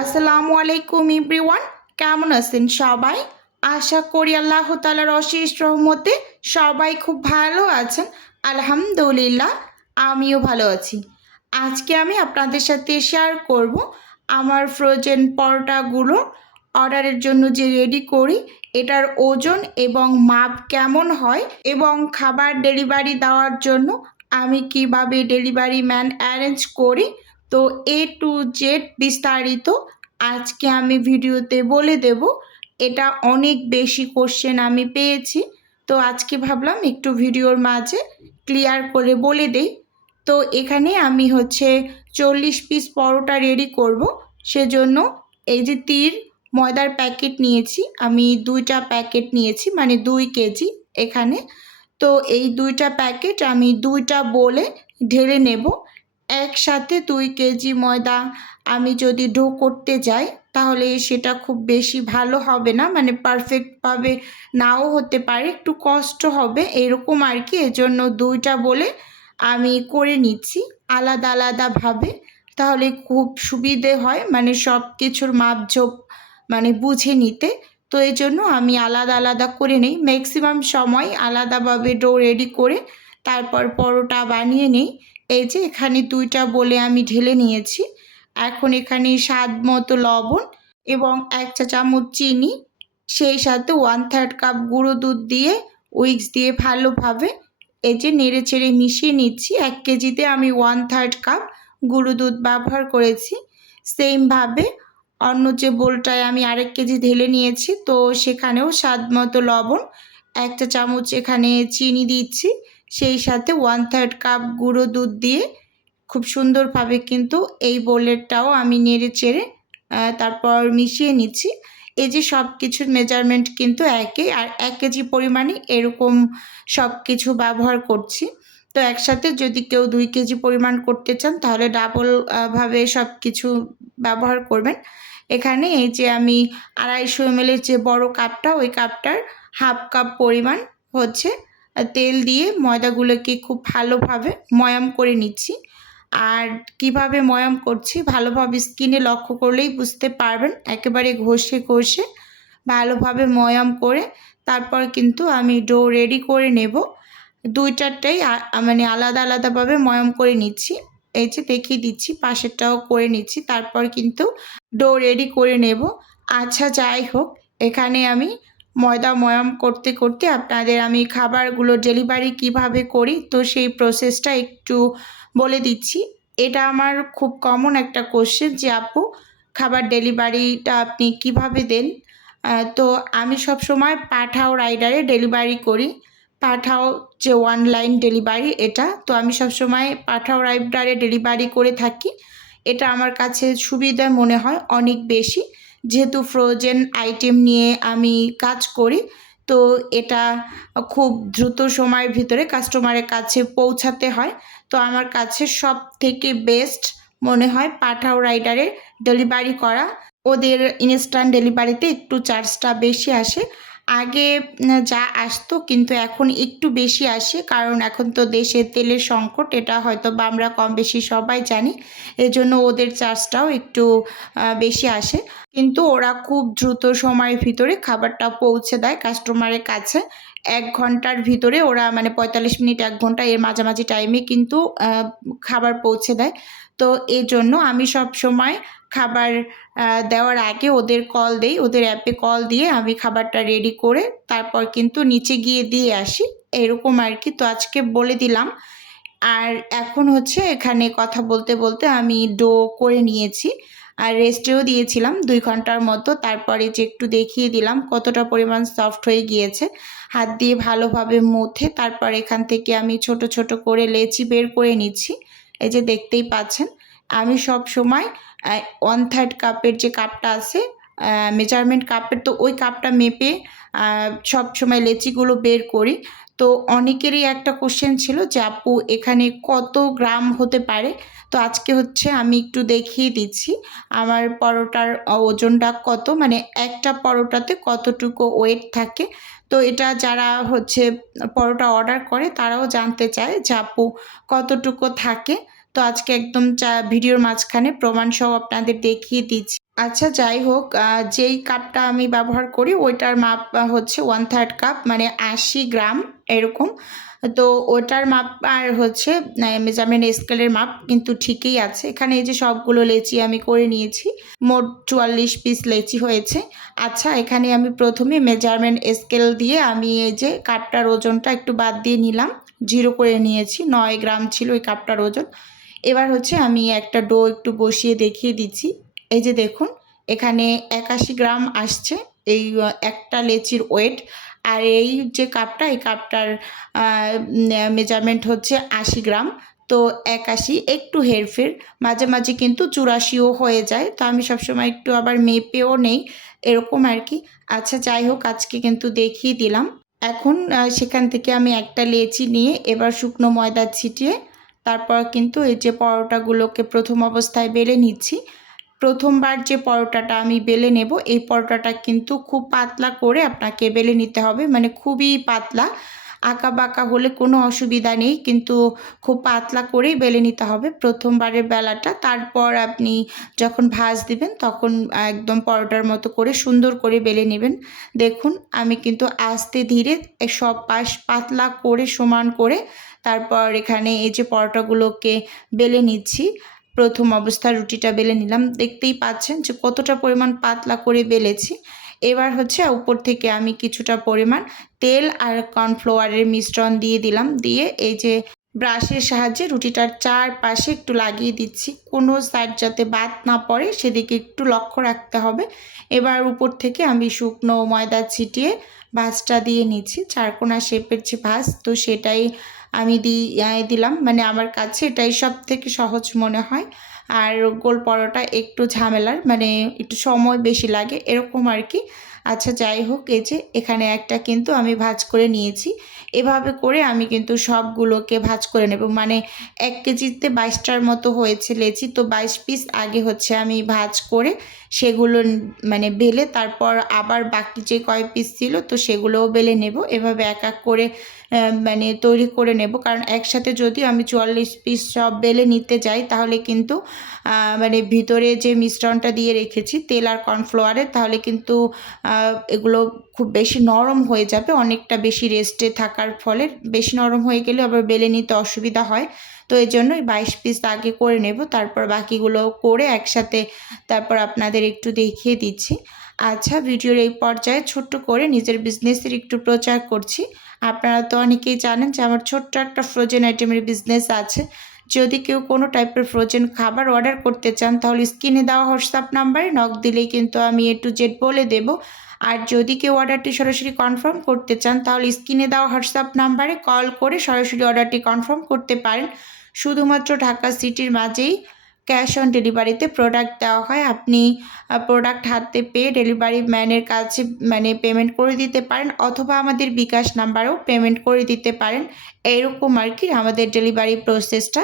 আসসালামু আলাইকুম এভরিওয়ান, কেমন আছেন সবাই? আশা করি আল্লাহ তাআলার অশেষ রহমতে সবাই খুব ভালো আছেন। আলহামদুলিল্লাহ, আমিও ভালো আছি। আজকে আমি আপনাদের সাথে শেয়ার করব আমার ফ্রোজেন পরোটাগুলো অর্ডারের জন্য যে রেডি করি এটার ওজন এবং মাপ কেমন হয় এবং খাবার ডেলিভারি দেওয়ার জন্য আমি কিভাবে ডেলিভারি ম্যান অ্যারেঞ্জ করি। তো এ টু জেড বিস্তারিত আজকে আমি ভিডিওতে বলে দেব। এটা অনেক বেশি কোশ্চেন আমি পেয়েছি, তো আজকে ভাবলাম একটু ভিডিওর মাঝে ক্লিয়ার করে বলে দেই। তো এখানে আমি 40 পিস পরোটা রেডি করব, সেজন্য এই যে ময়দার প্যাকেট নিয়েছি, আমি 2টা প্যাকেট নিয়েছি, মানে 2 কেজি এখানে। তো এই 2টা প্যাকেট আমি 2টা বোলে ঢেলে নেব। একসাথে 2 কেজি ময়দা আমি যদি ডো করতে যাই তাহলে সেটা খুব বেশি ভালো হবে না, মানে পারফেক্টভাবে নাও হতে পারে, একটু কষ্ট হবে এরকম আর কি। এজন্য 2টা বলে আমি করে নিচ্ছি আলাদা আলাদাভাবে, তাহলে খুব সুবিধে হয়, মানে সব কিছুর মাপঝোপ মানে বুঝে নিতে। তো এই জন্য আমি আলাদা আলাদা করে নিই, ম্যাক্সিমাম সময় আলাদাভাবে ডো রেডি করে তারপর পরোটা বানিয়ে নিই। এই যে এখানে 2টা বলে আমি ঢেলে নিয়েছি। এখন এখানে স্বাদ মতো লবণ এবং 1 চা চামচ চিনি, সেই সাথে 1/3 কাপ গুঁড়ো দুধ দিয়ে উইক্স দিয়ে ভালোভাবে এই যে নেড়ে চেড়ে মিশিয়ে নিচ্ছি। 1 কেজিতে আমি 1/3 কাপ গুঁড়ো দুধ ব্যবহার করেছি। সেমভাবে অন্য যে বোলটায় আমি আরেক কেজি ঢেলে নিয়েছি, তো সেখানেও স্বাদ মতো লবণ, 1 চা চামচ এখানে চিনি দিচ্ছি, সেই সাথে 1/3 কাপ গুঁড়ো দুধ দিয়ে খুব সুন্দরভাবে কিন্তু এই বোলেরটাও আমি নেড়ে চেড়ে তারপর মিশিয়ে নিচ্ছি। এই যে সব কিছুর মেজারমেন্ট কিন্তু একই, আর 1 কেজি পরিমাণে এরকম সব কিছু ব্যবহার করছি। তো একসাথে যদি কেউ 2 কেজি পরিমাণ করতে চান তাহলে ডাবল ভাবে সব কিছু ব্যবহার করবেন। এখানে এই যে আমি 250 ml যে বড় কাপটা, ওই কাপটার হাফ কাপ পরিমাণ তেল দিয়ে ময়দাগুলোকে খুব ভালোভাবে ময়াম করে নিচ্ছি। আর কিভাবে ময়াম করছি ভালোভাবে স্কিনে লক্ষ্য করলেই বুঝতে পারবেন, একেবারে ঘষে ঘষে ভালোভাবে ময়াম করে তারপর কিন্তু আমি ডো রেডি করে নেব। 2টারটাই মানে আলাদা আলাদাভাবে ময়াম করে নিচ্ছি। এই যে দেখিয়ে দিচ্ছি, পাশেরটাও করে নিচ্ছি, তারপর কিন্তু ডো রেডি করে নেব। আচ্ছা যাই হোক, এখানে আমি ময়দা ময়াম করতে করতে আপনাদের আমি খাবারগুলো ডেলিভারি কিভাবে করি তো সেই প্রসেসটা একটু বলে দিচ্ছি। এটা আমার খুব কমন একটা কোশ্চেন যে আপু খাবার ডেলিভারিটা আপনি কিভাবে দেন? তো আমি সবসময় পাঠাও রাইডারে ডেলিভারি করি। পাঠাও যে অনলাইন ডেলিভারি এটা, তো আমি সবসময় পাঠাও রাইডারে ডেলিভারি করে থাকি। এটা আমার কাছে সুবিধা মনে হয় অনেক বেশি, যেহেতু ফ্রোজেন আইটেম নিয়ে আমি কাজ করি। তো এটা খুব দ্রুত সময়ের ভিতরে কাস্টমারের কাছে পৌঁছাতে হয়। তো আমার কাছে সব থেকে বেস্ট মনে হয় পাঠাও রাইডারে ডেলিভারি করা। ওদের ইনস্ট্যান্ট ডেলিভারিতে একটু চার্জটা বেশি আসে। আগে যা আসতো কিন্তু এখন একটু বেশি আসে, কারণ এখন তো দেশে তেলের সংকট, এটা হয়তো বা আমরা কম বেশি সবাই জানি। এজন্য ওদের চার্জটাও একটু বেশি আসে, কিন্তু ওরা খুব দ্রুত সময়ের ভিতরে খাবারটা পৌঁছে দেয় কাস্টমারের কাছে। 1 ঘন্টার ভিতরে ওরা, মানে 45 মিনিট 1 ঘন্টা এর মাঝামাঝি টাইমে কিন্তু খাবার পৌঁছে দেয়। তো এজন্য আমি সবসময় খাবার দেওয়ার আগে ওদের কল দেই, ওদের অ্যাপে কল দিয়ে আমি খাবারটা রেডি করে তারপর কিন্তু নিচে গিয়ে দিয়ে আসি, এরকম আর কি। তো আজকে বলে দিলাম। আর এখন এখানে কথা বলতে বলতে আমি ডো করে নিয়েছি আর রেস্টেও দিয়েছিলাম 2 ঘন্টার মতো। তারপরে যে একটু দেখিয়ে দিলাম কতটা পরিমাণ সফট হয়ে গিয়েছে। হাত দিয়ে ভালোভাবে মুথে তারপর এখান থেকে আমি ছোট ছোট করে লেচি বের করে নিচ্ছি। এই যে দেখতেই পাচ্ছেন, আমি সব সময় 1/3 কাপের যে কাপটা আছে মেজারমেন্ট কাপের, তো ওই কাপটা মেপে সব সময় লেচিগুলো বের করি। তো অনেকেরই একটা কোশ্চেন ছিল যে আপু এখানে কত গ্রাম হতে পারে? তো আজকে আমি একটু দেখিয়ে দিচ্ছি আমার পরোটার ওজনটা কত, মানে একটা পরোটাতে কতটুকু ওয়েট থাকে। তো এটা যারা পরোটা অর্ডার করে তারাও জানতে চায় যে আপু কতটুকু থাকে। তো আজকে একদম ভিডিওর মাঝখানে প্রমাণ সহ আপনাদের দেখিয়ে দিচ্ছি। আচ্ছা যাই হোক, যেই কাপটা আমি ব্যবহার করি ওইটার মাপ হচ্ছে 1/3 কাপ, মানে ৮০ গ্রাম এরকম। তো ওটার মাপ আর হচ্ছে মেজারমেন্ট স্কেলের মাপ কিন্তু ঠিকই আছে। এখানে এই যে সবগুলো লেচি আমি করে নিয়েছি। মোট ৪৪ পিস লেচি হয়েছে। আচ্ছা, এখানে আমি প্রথমে মেজারমেন্ট স্কেল দিয়ে আমি এই যে কাপটার ওজনটা একটু বাদ দিয়ে নিলাম। 0 করে নিয়েছি। ৯ গ্রাম ছিল ওই কাপটার ওজন। এবার হচ্ছে আমি একটা ডো একটু বসিয়ে দেখিয়ে দিচ্ছি। এই যে দেখুন, এখানে ৮১ গ্রাম আসছে এই একটা লেচির ওয়েট। আর এই যে কাপটা, এই কাপটার মেজারমেন্ট হচ্ছে ৮০ গ্রাম। তো ৮১ একটু হেরফের, মাঝে মাঝে কিন্তু ৮৪ও হয়ে যায়। তো আমি সবসময় একটু আবার মেপেও নেই, এরকম আর কি। আচ্ছা যাই হোক, আজকে কিন্তু দেখিয়ে দিলাম। এখন সেখান থেকে আমি একটা লেচি নিয়ে এবার শুকনো ময়দা ছিটিয়ে তারপর কিন্তু এই যে পরোটাগুলোকে প্রথম অবস্থায় বেলে নিচ্ছি। প্রথমবার যে পরোটাটা আমি বেলে নেব, এই পরোটাটা কিন্তু খুব পাতলা করে আপনাকে বেলে নিতে হবে, মানে খুবই পাতলা। আঁকা বাঁকা হলে কোনো অসুবিধা নেই, কিন্তু খুব পাতলা করেই বেলে নিতে হবে প্রথমবারের বেলাটা। তারপর আপনি যখন ভাঁজ দিবেন তখন একদম পরোটার মতো করে সুন্দর করে বেলে নেবেন। দেখুন আমি কিন্তু আস্তে ধীরে সব পাশ পাতলা করে সমান করে তারপর এখানে এই যে পরোটাগুলোকে বেলে নিচ্ছি। প্রথম অবস্থায় রুটিটা বেলে নিলাম, দেখতেই পাচ্ছেন যে কতটা পরিমাণ পাতলা করে বেলেছি। এবার হচ্ছে উপর থেকে আমি কিছুটা পরিমাণ তেল আর কর্নফ্লাওয়ারের মিশ্রণ দিয়ে দিলাম, দিয়ে এই যে ব্রাশের সাহায্যে রুটিটার চারপাশে একটু লাগিয়ে দিচ্ছি, কোনো সাইড যাতে বাদ না পড়ে সেদিকে একটু লক্ষ্য রাখতে হবে। এবার উপর থেকে আমি শুকনো ময়দা ছিটিয়ে ভাঁজটা দিয়ে নিচ্ছি, চারকোনা শেপের যে ভাঁজ, তো সেটাই আমি দিলাম। মানে আমার কাছে এটাই সব থেকে সহজ মনে হয়। আর গোল পরোটা একটু ঝামেলার, মানে একটু সময় বেশি লাগে এরকম আর কি। আচ্ছা যাই হোক, এই যে এখানে একটা কিন্তু আমি ভাঁজ করে নিয়েছি। এভাবে করে আমি কিন্তু সবগুলোকে ভাঁজ করে নেব, মানে ১ কেজিতে ২২টার মতো হয়েছে লেচি, তো ২২ পিস আগে হচ্ছে আমি ভাঁজ করে সেগুলো মানে বেলে তারপর আবার বাকি যে কয় পিস ছিল তো সেগুলোও বেলে নেব। এভাবে এক এক করে মানে তৈরি করে নেব, কারণ একসাথে যদি আমি ৪৪ পিস সব বেলে নিতে যাই তাহলে কিন্তু মানে ভিতরে যে মিশ্রণটা দিয়ে রেখেছি তেল আর কর্নফ্লাওয়ারের, তাহলে কিন্তু এগুলো খুব বেশি নরম হয়ে যাবে, অনেকটা বেশি রেস্টে থাকার ফলে বেশি নরম হয়ে গেলে আবার বেলে নিতে অসুবিধা হয়। তো এই জন্যই ২২ পিস আগে করে নেব, তারপর বাকিগুলো করে একসাথে তারপর আপনাদের একটু দেখিয়ে দিচ্ছি। আচ্ছা, ভিডিওর এই পর্যায়ে ছোট্ট করে নিজের বিজনেসের একটু প্রচার করছি। আপনারা তো অনেকেই জানেন যে আমার ছোট্ট একটা ফ্রোজেন আইটেমের বিজনেস আছে। যদি কেউ কোনো টাইপের ফ্রোজেন খাবার অর্ডার করতে চান তাহলে স্ক্রিনে দেওয়া হোয়াটসঅ্যাপ নাম্বারে নক দিলেই কিন্তু আমি A to Z বলে দেব। আর যদি কেউ অর্ডারটি সরাসরি কনফার্ম করতে চান তাহলে স্ক্রিনে দেওয়া হোয়াটসঅ্যাপ নাম্বারে কল করে সরাসরি অর্ডারটি কনফার্ম করতে পারেন। শুধুমাত্র ঢাকা সিটির মাঝেই ক্যাশ অন ডেলিভারিতে প্রোডাক্ট দেওয়া হয়। আপনি প্রোডাক্ট হাতে পেয়ে ডেলিভারি ম্যানের কাছে মানে পেমেন্ট করে দিতে পারেন, অথবা আমাদের বিকাশ নাম্বারেও পেমেন্ট করে দিতে পারেন। এরকম আর কি আমাদের ডেলিভারি প্রসেসটা।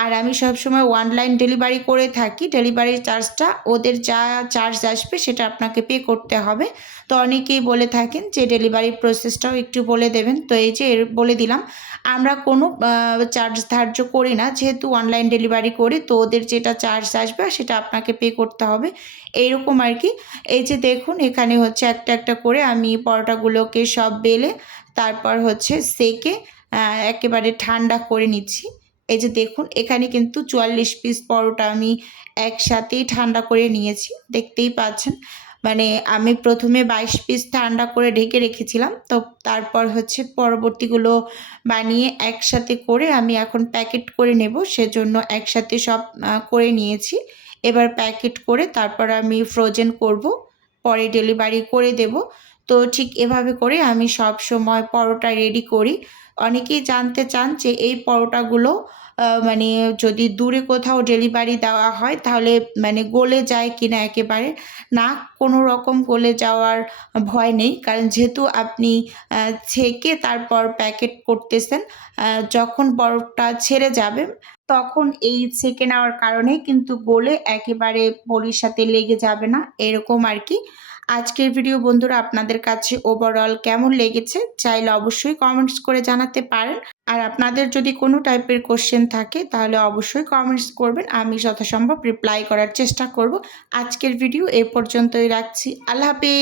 আর আমি সবসময় অনলাইন ডেলিভারি করে থাকি। ডেলিভারি চার্জটা ওদের যা চার্জ আসবে সেটা আপনাকে পে করতে হবে। তো অনেকেই বলে থাকেন যে ডেলিভারি প্রসেসটাও একটু বলে দেবেন, তো এই যে বলে দিলাম। আমরা কোনো চার্জ ধার্য করি না, যেহেতু অনলাইন ডেলিভারি করি, তো ওদের যেটা চার্জ আসবে সেটা আপনাকে পে করতে হবে, এইরকম আর কি। এই যে দেখুন এখানে হচ্ছে একটা একটা করে আমি পরোটাগুলোকে সব বেলে তারপর হচ্ছে সেকে একেবারে ঠান্ডা করে নিচ্ছি। এই যে দেখুন এখানে কিন্তু ৪৪ পিস পরোটা আমি একসাথেই ঠান্ডা করে নিয়েছি, দেখতেই পাচ্ছেন। মানে আমি প্রথমে ২২ পিস ঠান্ডা করে ঢেকে রেখেছিলাম, তো তারপর হচ্ছে পরবর্তীগুলো বানিয়ে একসাথে করে আমি এখন প্যাকেট করে নেব, সেজন্য একসাথে সব করে নিয়েছি। এবার প্যাকেট করে তারপর আমি ফ্রোজেন করব, পরে ডেলিভারি করে দেব। তো ঠিক এভাবে করে আমি সব সময় পরোটা রেডি করি। অনেকেই জানতে চান যে এই পরোটাগুলো মানে যদি দূরে কোথাও ডেলিভারি দেওয়া হয় তাহলে মানে গলে যায় কিনা একেবারে? না, কোনো রকম গলে যাওয়ার ভয় নেই। কারণ যেহেতু আপনি ছেঁকে তারপর প্যাকেট করতেছেন, যখন বরফটা ছেড়ে যাবে তখন এই ছেঁকে নেওয়ার কারণে কিন্তু গলে একেবারে পলির সাথে লেগে যাবে না, এরকম আর কি। আজকের ভিডিও বন্ধুরা আপনাদের কাছে ওভারঅল কেমন লেগেছে চাইলে অবশ্যই কমেন্টস করে জানাতে পারেন। আর আপনাদের যদি কোনো টাইপের কোশ্চেন থাকে তাহলে অবশ্যই কমেন্টস করবেন, আমি যথাসম্ভব রিপ্লাই করার চেষ্টা করব। আজকের ভিডিও এ পর্যন্তই রাখছি। আল্লাহ হাফেজ।